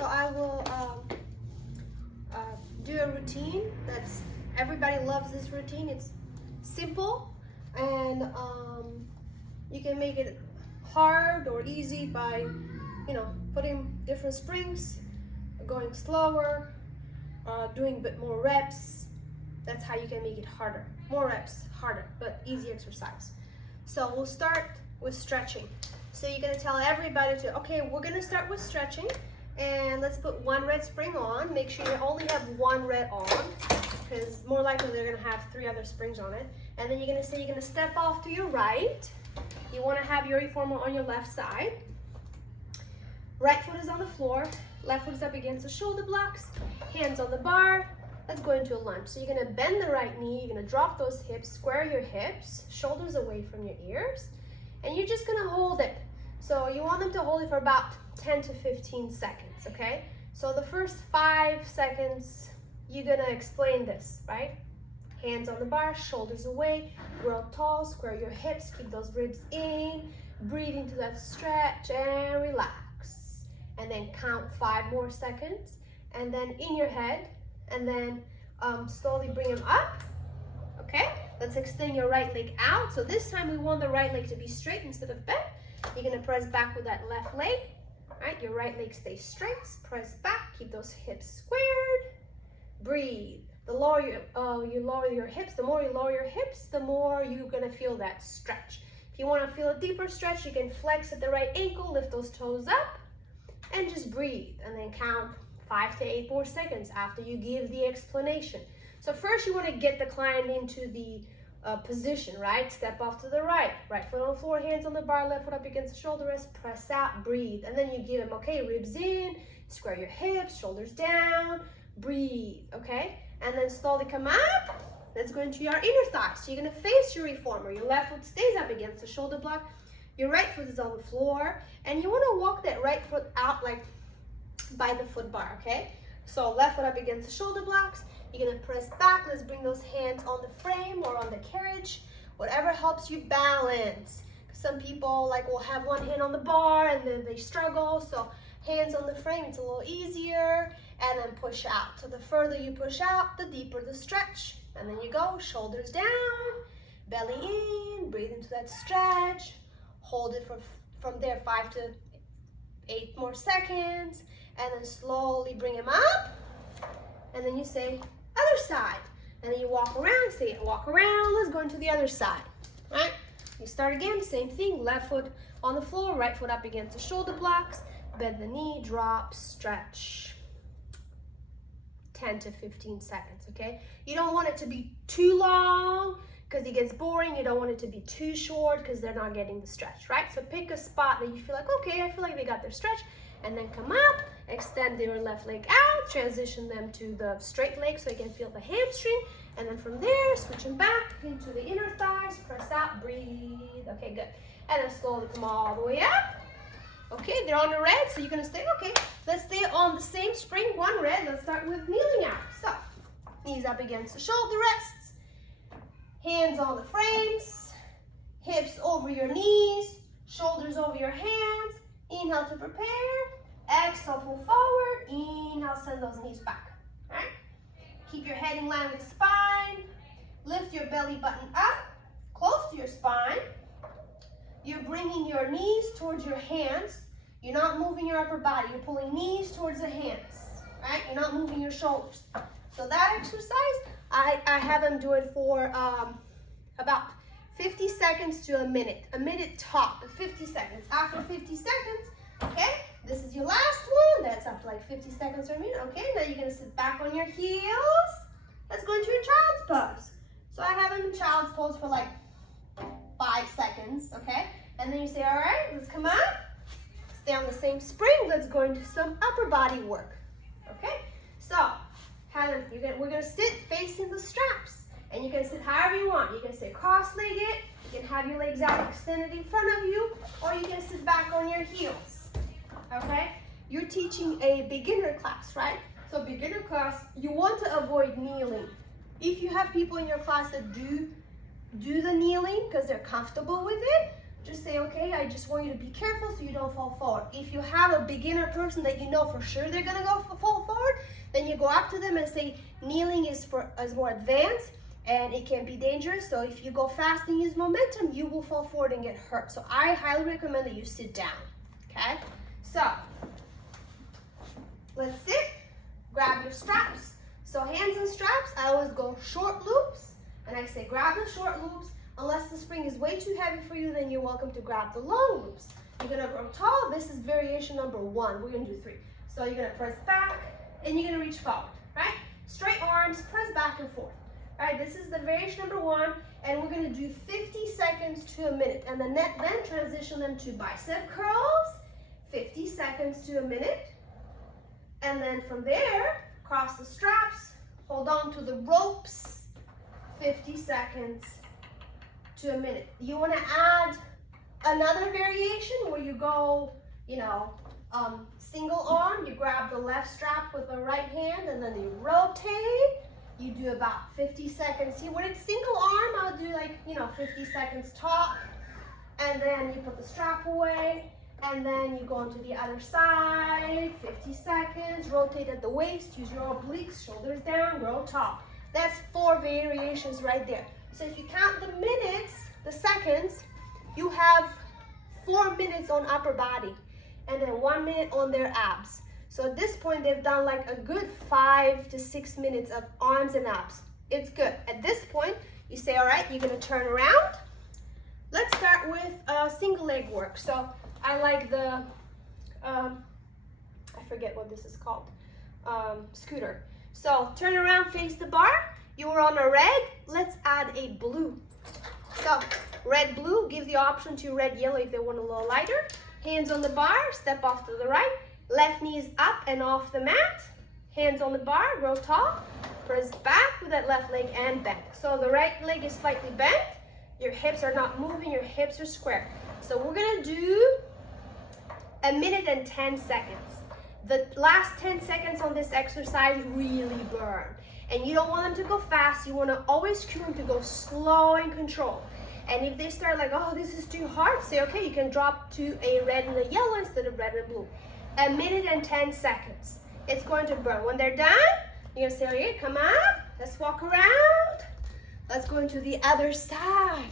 So I will do a routine that's, everybody loves this routine. It's simple, and you can make it hard or easy by, you know, putting different springs, going slower, doing a bit more reps. That's how you can make it harder. More reps, harder, but easy exercise. So we'll start with stretching. So you're gonna tell everybody to, okay, we're gonna start with stretching, and let's put one red spring on. Make sure you only have one red on, because more likely they're gonna have 3 other springs on it. And then you're gonna say you're gonna step off to your right. You wanna have your reformer on your left side. Right foot is on the floor, left foot is up against the shoulder blocks, hands on the bar. Let's go into a lunge. So you're gonna bend the right knee, you're gonna drop those hips, square your hips, shoulders away from your ears, and you're just gonna hold it. So you want them to hold it for about 10 to 15 seconds, okay? So the first 5 seconds, you're gonna explain this, right? Hands on the bar, shoulders away, grow tall, square your hips, keep those ribs in, breathe into that stretch and relax. And then count 5 more seconds, and then in your head, and then slowly bring them up, okay? Let's extend your right leg out. So this time we want the right leg to be straight instead of bent. You're gonna press back with that left leg, all right? Your right leg stays straight, press back, keep those hips squared, breathe. The lower you lower your hips, the more you lower your hips, the more you're gonna feel that stretch. If you wanna feel a deeper stretch, you can flex at the right ankle, lift those toes up, and just breathe, and then count 5 to 8 more seconds after you give the explanation. So first you want to get the client into the position, right? Step off to the right, right foot on the floor, hands on the bar, left foot up against the shoulder rest, press out, breathe. And then you give them, okay, ribs in, square your hips, shoulders down, breathe, okay? And then slowly come up. Let's go into your inner thigh. So you're going to face your reformer. Your left foot stays up against the shoulder block. Your right foot is on the floor. And you want to walk that right foot out like by the foot bar, okay? So left foot up against the shoulder blocks. You're gonna press back. Let's bring those hands on the frame or on the carriage, whatever helps you balance. Some people will have one hand on the bar and then they struggle. So hands on the frame, it's a little easier. And then push out. So the further you push out, the deeper the stretch. And then you go, shoulders down, belly in, breathe into that stretch. Hold it from there 5 to 8 more seconds. And then slowly bring them up, and then you say other side, and then you walk around, say walk around, let's go into the other side, right? You start again, same thing, left foot on the floor, right foot up against the shoulder blocks, bend the knee, drop, stretch, 10 to 15 seconds, okay? You don't want it to be too long because it gets boring. You don't want it to be too short because they're not getting the stretch, right? So pick a spot that you feel like, okay, I feel like they got their stretch, and then come up, extend your left leg out, transition them to the straight leg so you can feel the hamstring, and then from there, switch them back into the inner thighs, press out, breathe, okay, good. And then slowly come all the way up. Okay, they're on the red, so you're gonna stay, okay, let's stay on the same spring, one red. Let's start with kneeling out. So, knees up against the shoulder rests, hands on the frames, hips over your knees, shoulders over your hands. Inhale to prepare, exhale, pull forward, inhale, send those knees back, all right? Keep your head in line with spine, lift your belly button up, close to your spine. You're bringing your knees towards your hands. You're not moving your upper body, you're pulling knees towards the hands, right? You're not moving your shoulders. So that exercise, I have them do it for about 50 seconds to a minute top, 50 seconds. After 50 seconds, okay, this is your last one. That's up to like 50 seconds or a minute. Okay, now you're gonna sit back on your heels. Let's go into your child's pose. So I have them in child's pose for like 5 seconds, okay? And then you say, all right, let's come up, stay on the same spring. Let's go into some upper body work, okay? So, we're gonna sit facing the straps. And you can sit however you want. You can sit cross-legged, you can have your legs out extended in front of you, or you can sit back on your heels, okay? You're teaching a beginner class, right? So beginner class, you want to avoid kneeling. If you have people in your class that do the kneeling because they're comfortable with it, just say, okay, I just want you to be careful so you don't fall forward. If you have a beginner person that you know for sure they're gonna fall forward, then you go up to them and say, kneeling is more advanced and it can be dangerous. So if you go fast and use momentum, you will fall forward and get hurt. So I highly recommend that you sit down, okay? So let's sit, grab your straps. So hands and straps, I always go short loops, and I say grab the short loops. Unless the spring is way too heavy for you, then you're welcome to grab the long loops. You're gonna grow tall. This is variation number 1. We're gonna do 3. So you're gonna press back, and you're gonna reach forward, right? Straight arms, press back and forth. All right, this is the variation number 1, and we're gonna do 50 seconds to a minute, and then transition them to bicep curls, 50 seconds to a minute, and then from there, cross the straps, hold on to the ropes, 50 seconds to a minute. You want to add another variation where you go, single arm, you grab the left strap with the right hand and then you rotate. You do about 50 seconds. See, when it's single arm, I'll do 50 seconds top, and then you put the strap away, and then you go on to the other side, 50 seconds, rotate at the waist, use your obliques, shoulders down, grow tall. That's 4 variations right there. So if you count the minutes, the seconds, you have 4 minutes on upper body, and then 1 minute on their abs. So at this point, they've done like a good 5 to 6 minutes of arms and abs. It's good. At this point, you say, all right, you're gonna turn around. Let's start with single leg work. So I like the, I forget what this is called, scooter. So turn around, face the bar. You were on a red, let's add a blue. So red, blue, give the option to red, yellow if they want a little lighter. Hands on the bar, step off to the right. Left knee is up and off the mat. Hands on the bar, grow tall. Press back with that left leg and bend. So the right leg is slightly bent. Your hips are not moving, your hips are square. So we're gonna do 1 minute and 10 seconds. The last 10 seconds on this exercise really burn. And you don't want them to go fast. You want to always cue them to go slow and controlled. And if they start like, oh, this is too hard, say, okay, you can drop to a red and a yellow instead of red and blue. 1 minute and 10 seconds. It's going to burn. When they're done, you're going to say, okay, come up. Let's walk around. Let's go into the other side.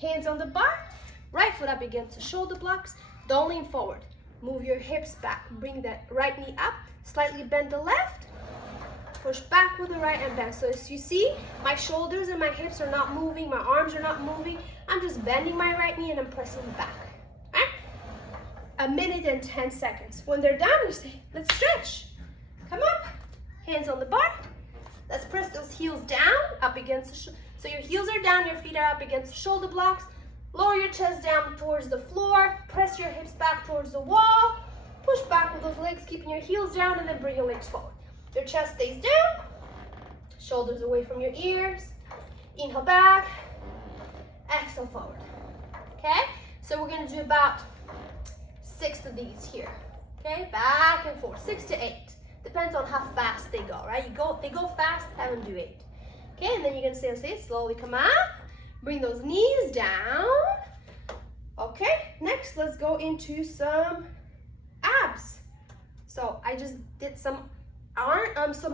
Hands on the bar. Right foot up against the shoulder blocks. Don't lean forward. Move your hips back. Bring that right knee up. Slightly bend the left. Push back with the right and bend. So as you see, my shoulders and my hips are not moving. My arms are not moving. I'm just bending my right knee and I'm pressing back. All right? 1 minute and 10 seconds. When they're done, you say, let's stretch. Come up. Hands on the bar. Let's press those heels down, up against the so your heels are down, your feet are up against the shoulder blocks. Lower your chest down towards the floor. Press your hips back towards the wall. Push back with those legs, keeping your heels down, and then bring your legs forward. Your chest stays down. Shoulders away from your ears. Inhale back. Exhale forward. Okay? So we're going to do about 6 of these here. Okay? Back and forth. 6 to 8. Depends on how fast they go, right? They go fast, have them do 8. Okay, and then you're gonna say, slowly come up. Bring those knees down. Okay, next let's go into some abs. So I just did some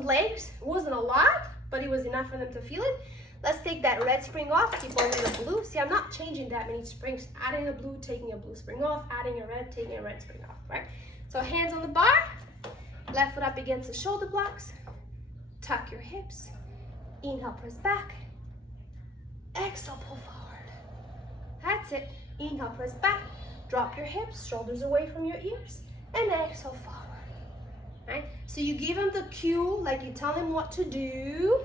legs. It wasn't a lot, but it was enough for them to feel it. Let's take that red spring off, keep on the blue. See, I'm not changing that many springs. Adding a blue, taking a blue spring off, adding a red, taking a red spring off, right? So hands on the bar. Left foot up against the shoulder blocks. Tuck your hips. Inhale, press back. Exhale, pull forward. That's it. Inhale, press back. Drop your hips, shoulders away from your ears. And exhale, forward. Right? So you give them the cue, like you tell them what to do.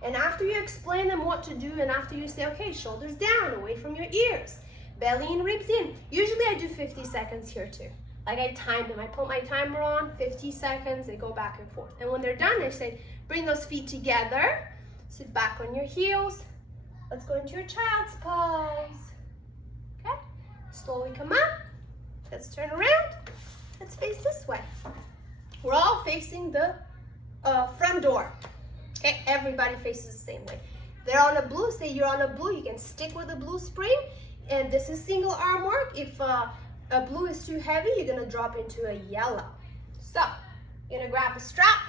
And after you explain them what to do, and after you say, okay, shoulders down, away from your ears. Belly and ribs in. Usually I do 50 seconds here too. Like I time them. I put my timer on, 50 seconds, they go back and forth. And when they're done, I say, bring those feet together, sit back on your heels. Let's go into your child's pose. Okay? Slowly come up. Let's turn around. Let's face this way. We're all facing the front door. Okay? Everybody faces the same way. They're on a blue, say you're on a blue, you can stick with the blue spring. And this is single arm work. If a blue is too heavy, you're gonna drop into a yellow. So you're gonna grab a strap,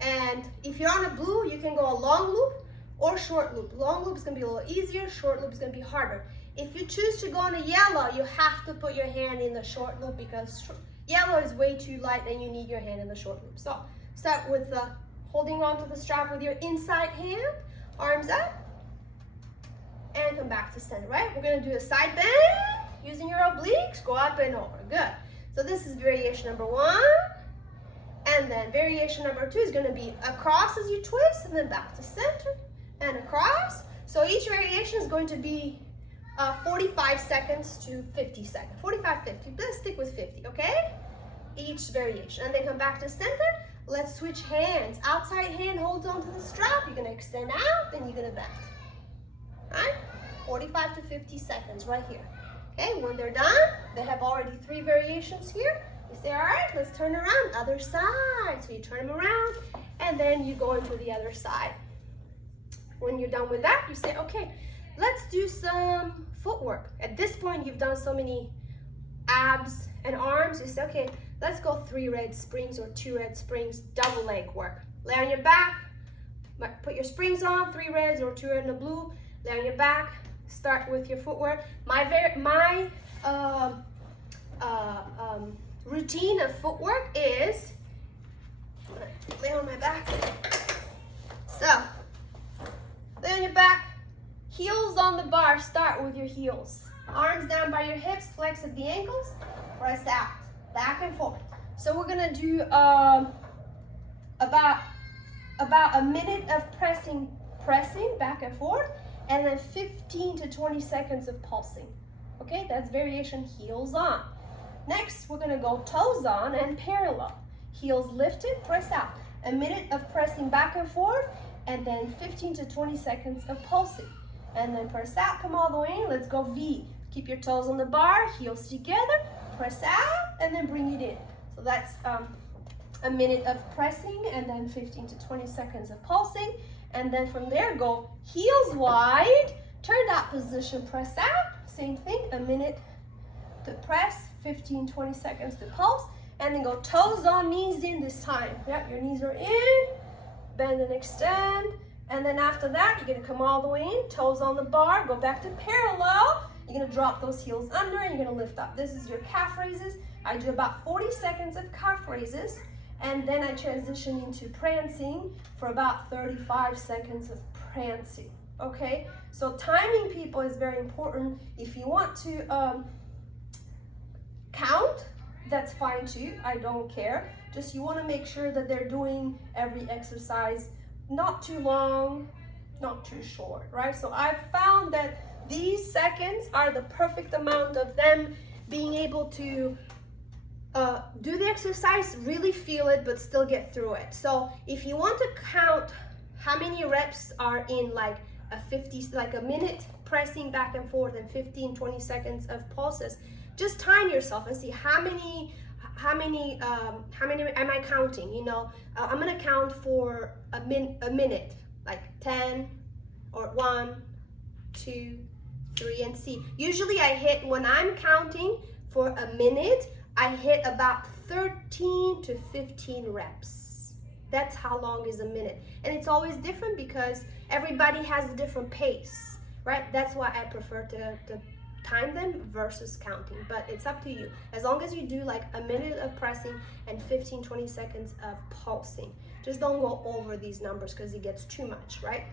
and if you're on a blue, you can go a long loop or short loop. Long loop is gonna be a little easier, short loop is gonna be harder. If you choose to go on a yellow, you have to put your hand in the short loop because yellow is way too light and you need your hand in the short loop. So start with holding on to the strap with your inside hand, arms up, and come back to center, right? We're gonna do a side bend using your obliques, go up and over, good. So this is variation number 1, and then variation number 2 is gonna be across as you twist, and then back to center, and across. So each variation is going to be 45 seconds to 50 seconds, 45, 50, let's stick with 50, okay? Each variation, and then come back to center. Let's switch hands. Outside hand holds onto the strap, you're gonna extend out, then you're gonna bend. All right, 45 to 50 seconds right here. Okay, when they're done, they have already 3 variations here. You say, all right, let's turn around, other side. So you turn them around, and then you go into the other side. When you're done with that, you say, okay, let's do some footwork. At this point, you've done so many abs and arms. You say, okay, let's go 3 red springs or 2 red springs, double leg work. Lay on your back, put your springs on, 3 reds or 2 red and a blue. Lay on your back, start with your footwork. My routine of footwork is, lay on my back. So, lay on your back, heels on the bar, start with your heels. Arms down by your hips, flex at the ankles, press out, back and forth. So we're gonna do about a minute of pressing back and forth, and then 15 to 20 seconds of pulsing. Okay, that's variation heels on. Next, we're gonna go toes on and parallel. Heels lifted, press out. A minute of pressing back and forth, and then 15 to 20 seconds of pulsing. And then press out, come all the way in, let's go V. Keep your toes on the bar, heels together, press out, and then bring it in. So that's a minute of pressing, and then 15 to 20 seconds of pulsing. And then from there, go heels wide, turn that position, press out, same thing, a minute to press, 15, 20 seconds to pulse, and then go toes on, knees in this time. Yeah, your knees are in, bend and extend, and then after that, you're gonna come all the way in, toes on the bar, go back to parallel, you're gonna drop those heels under, and you're gonna lift up. This is your calf raises. I do about 40 seconds of calf raises, and then I transition into prancing for about 35 seconds of prancing, okay? So timing, people, is very important. If you want to count, that's fine too, I don't care. Just you wanna make sure that they're doing every exercise, not too long, not too short, right? So I've found that these seconds are the perfect amount of them being able to do the exercise, really feel it, but still get through it. So if you want to count how many reps are in like a minute pressing back and forth and 15, 20 seconds of pulses, just time yourself and see how many am I counting? You know, I'm gonna count for a minute, like 10 or 1, 2, 3, and see. Usually I hit, when I'm counting for a minute, I hit about 13 to 15 reps. That's how long is a minute. And it's always different because everybody has a different pace, right? That's why I prefer to time them versus counting, but it's up to you. As long as you do like a minute of pressing and 15, 20 seconds of pulsing. Just don't go over these numbers because it gets too much, right?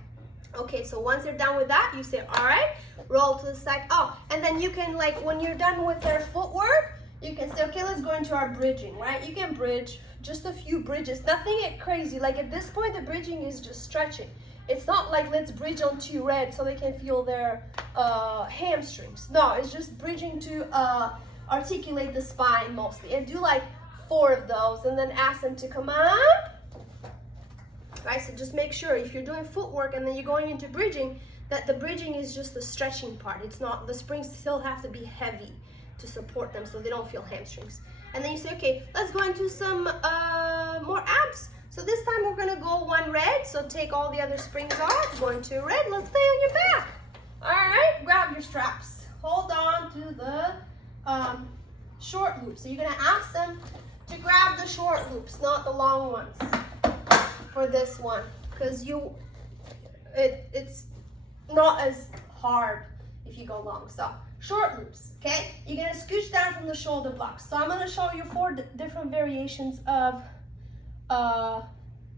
Okay, so once you're done with that, you say, all right, roll to the side. Oh, and then you can, like, when you're done with their footwork, you can say, okay, let's go into our bridging, right? You can bridge just a few bridges, nothing crazy. Like at this point, the bridging is just stretching. It's not like let's bridge on 2 red so they can feel their hamstrings. No, it's just bridging to articulate the spine mostly. And do like 4 of those and then ask them to come up. Right, so just make sure if you're doing footwork and then you're going into bridging, that the bridging is just the stretching part. It's not, the springs still have to be heavy to support them so they don't feel hamstrings. And then you say, okay, let's go into some more abs. So this time we're gonna go 1 red, so take all the other springs off, go into red, let's lay on your back. All right, grab your straps. hold on to the short loops. So you're gonna ask them to grab the short loops, not the long ones for this one, because it's not as hard if you go long. So short loops, okay? You're gonna scooch down from the shoulder blocks. So I'm gonna show you 4 different variations of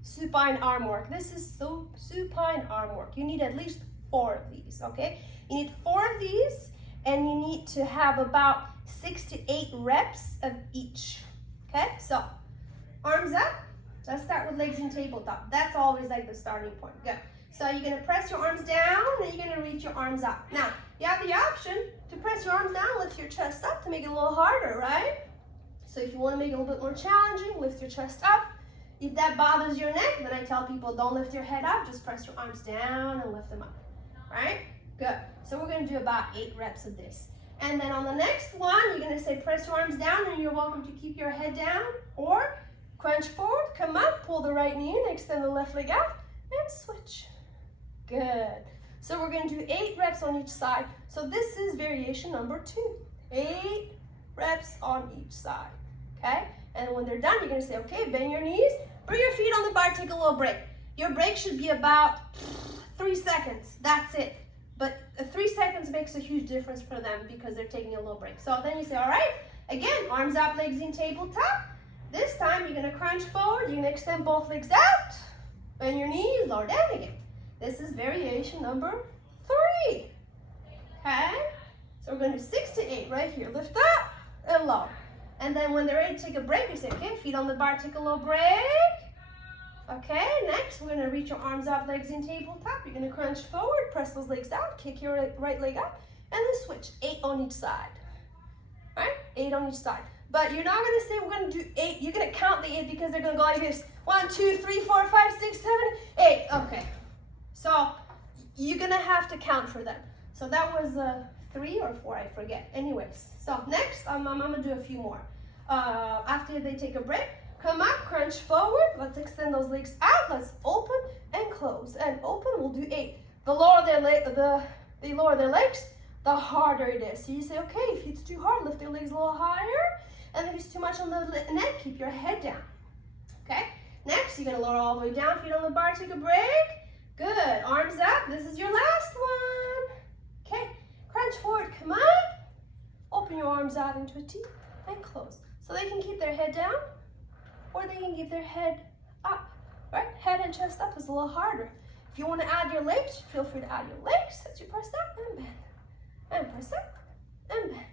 supine arm work. This is supine arm work. You need at least 4 of these, okay? You need 4 of these, and you need to have about 6 to 8 reps of each, okay? So arms up. Let's start with legs in tabletop. That's always like the starting point. Good. So you're gonna press your arms down, and you're gonna reach your arms up. Now, you have the option to press your arms down, lift your chest up to make it a little harder, right? So if you wanna make it a little bit more challenging, lift your chest up. If that bothers your neck, then I tell people don't lift your head up, just press your arms down and lift them up, right? Good. So we're gonna do about 8 reps of this. And then on the next one, you're gonna say press your arms down, and you're welcome to keep your head down, or crunch forward, come up, pull the right knee in, extend the left leg out, and switch. Good. So we're gonna do 8 reps on each side. So this is variation number 2. 8 reps on each side, okay? And when they're done, you're gonna say, okay, bend your knees, bring your feet on the bar, take a little break. Your break should be about 3 seconds, that's it. But 3 seconds makes a huge difference for them because they're taking a little break. So then you say, all right, again, arms up, legs in tabletop. This time you're gonna crunch forward, you're gonna extend both legs out, bend your knees, lower down again. This is variation number 3, okay? So we're gonna do 6 to 8 right here. Lift up and lower. And then when they're ready to take a break, you say, okay, feet on the bar, take a little break. Okay, next we're gonna reach your arms up, legs in tabletop. You're gonna crunch forward, press those legs out, kick your right leg up, and then switch. 8 on each side, all right? 8 on each side. But you're not gonna say we're gonna do 8. You're gonna count the 8 because they're gonna go like this. 1, 2, 3, 4, 5, 6, 7, 8. Okay, so you're gonna have to count for them. So that was 3 or 4, I forget. Anyways, so next I'm gonna do a few more. After they take a break, come up, crunch forward. Let's extend those legs out. Let's open and close and open. We'll do 8. The lower they lower their legs, the harder it is. So you say, okay, if it's too hard, lift your legs a little higher. And if it's too much on the neck, keep your head down. Okay. Next, you're gonna lower all the way down, feet on the bar, take a break. Good. Arms up. This is your last one. Okay. Crunch forward. Come up. Open your arms out into a T and close. So they can keep their head down, or they can keep their head up, right? Head and chest up is a little harder. If you want to add your legs, feel free to add your legs as you press up and bend, and press up and bend,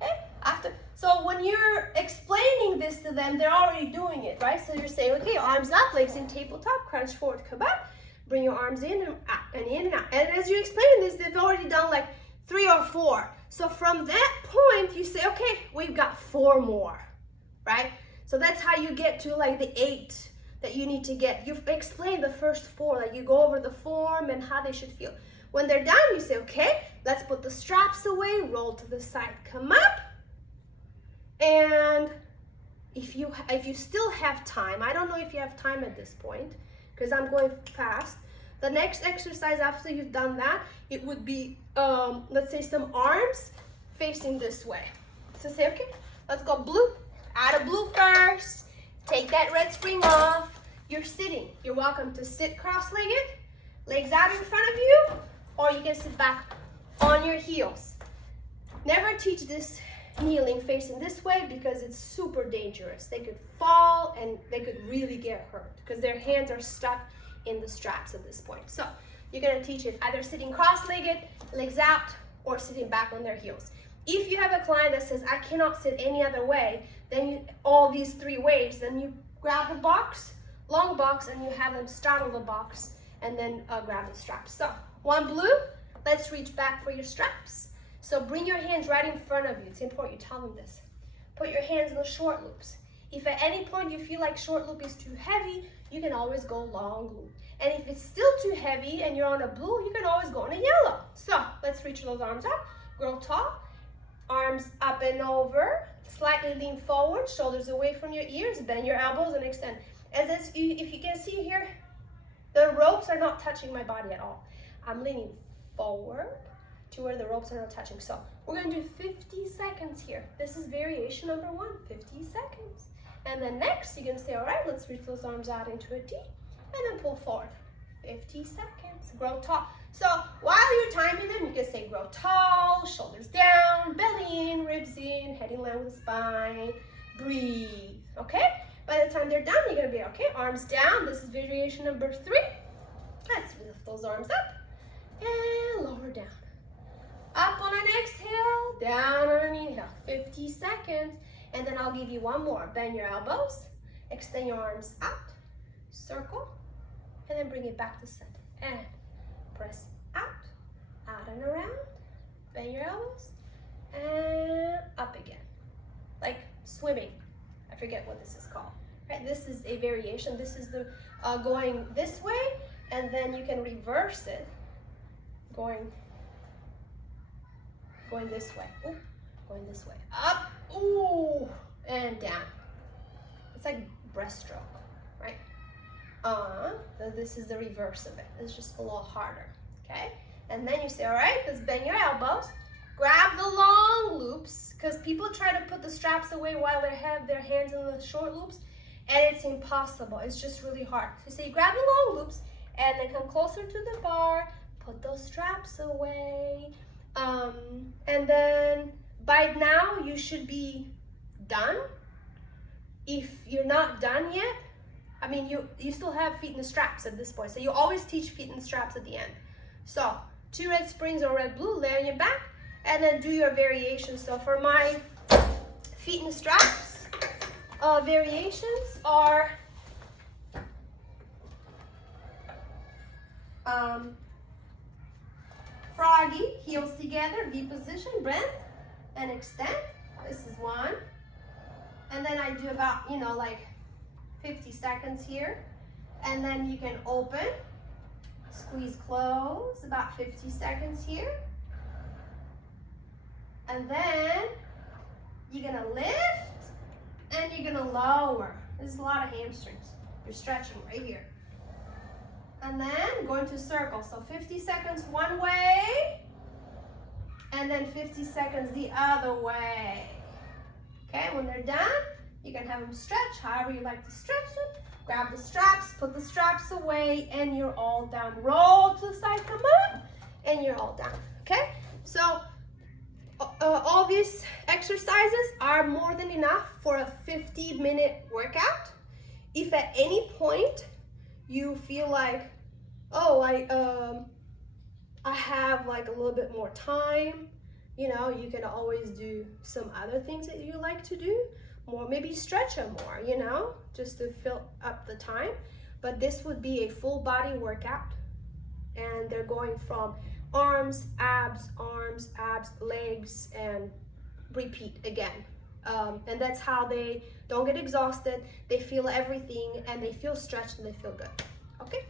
okay? So when you're explaining this to them, they're already doing it, right? So you're saying, okay, arms up, legs in tabletop, crunch forward, come up, bring your arms in and out, and in and out. And as you explain this, they've already done like 3 or 4. So from that point, you say, okay, we've got 4 more, right? So that's how you get to like the 8 that you need to get. You've explained the first 4, like you go over the form and how they should feel. When they're done, you say, okay, let's put the straps away, roll to the side, come up. And if you still have time, I don't know if you have time at this point, because I'm going fast. The next exercise after you've done that, it would be, let's say some arms facing this way. So say, okay, let's go blue. Add a blue first. Take that red spring off. You're sitting. You're welcome to sit cross-legged, legs out in front of you, or you can sit back on your heels. Never teach this kneeling facing this way because it's super dangerous. They could fall and they could really get hurt because their hands are stuck in the straps at this point. So you're gonna teach it either sitting cross-legged, legs out, or sitting back on their heels. If you have a client that says, I cannot sit any other way, then all these 3 ways, then you grab the box, long box, and you have them straddle the box and then grab the straps. So 1 blue, let's reach back for your straps. So bring your hands right in front of you. It's important you tell them this. Put your hands in the short loops. If at any point you feel like short loop is too heavy, you can always go long loop. And if it's still too heavy and you're on a blue, you can always go on a yellow. So let's reach those arms up, grow tall, arms up and over, slightly lean forward, shoulders away from your ears, bend your elbows and extend. If you can see here, the ropes are not touching my body at all. I'm leaning forward, to where the ropes are not touching. So we're gonna do 50 seconds here. This is variation number 1, 50 seconds. And then next, you're gonna say, all right, let's reach those arms out into a T, and then pull forward. 50 seconds, grow tall. So while you're timing them, you can say grow tall, shoulders down, belly in, ribs in, head in line with the spine, breathe, okay? By the time they're done, you're gonna be, okay, arms down. This is variation number 3. Let's lift those arms up and lower down. Up on an exhale, down on an inhale, 50 seconds. And then I'll give you one more. Bend your elbows, extend your arms out, circle, and then bring it back to center. And press out and around, bend your elbows, and up again. Like swimming. I forget what this is called. Right? This is a variation. This is the going this way, and then you can reverse it, going this way. Ooh, going this way. Up, ooh, and down. It's like breaststroke, right? So this is the reverse of it. It's just a little harder, okay? And then you say, all right, let's bend your elbows. Grab the long loops, because people try to put the straps away while they have their hands in the short loops, and it's impossible. It's just really hard. So you grab the long loops, and then come closer to the bar, put those straps away, and then by now you should be done. If you're not done yet, I mean, you still have feet in the straps at this point. So you always teach feet in the straps at the end. So 2 red springs or red blue, lay on your back, and then do your variations. So for my feet in the straps, variations are froggy, heels together, V position, bend and extend. This is one. And then I do about, like 50 seconds here. And then you can open, squeeze close, about 50 seconds here. And then you're gonna lift and you're gonna lower. There's a lot of hamstrings. You're stretching right here. And then going to circle. So 50 seconds one way, and then 50 seconds the other way. Okay, when they're done, you can have them stretch however you like to stretch them. Grab the straps, put the straps away, and you're all done. Roll to the side, come up, and you're all done. Okay, so all these exercises are more than enough for a 50-minute workout. If at any point you feel like, oh, I have like a little bit more time, you can always do some other things that you like to do more, maybe stretch them more, just to fill up the time. But this would be a full body workout, and they're going from arms, abs, legs, and repeat again. And that's how they don't get exhausted, they feel everything, and they feel stretched, and they feel good. Okay.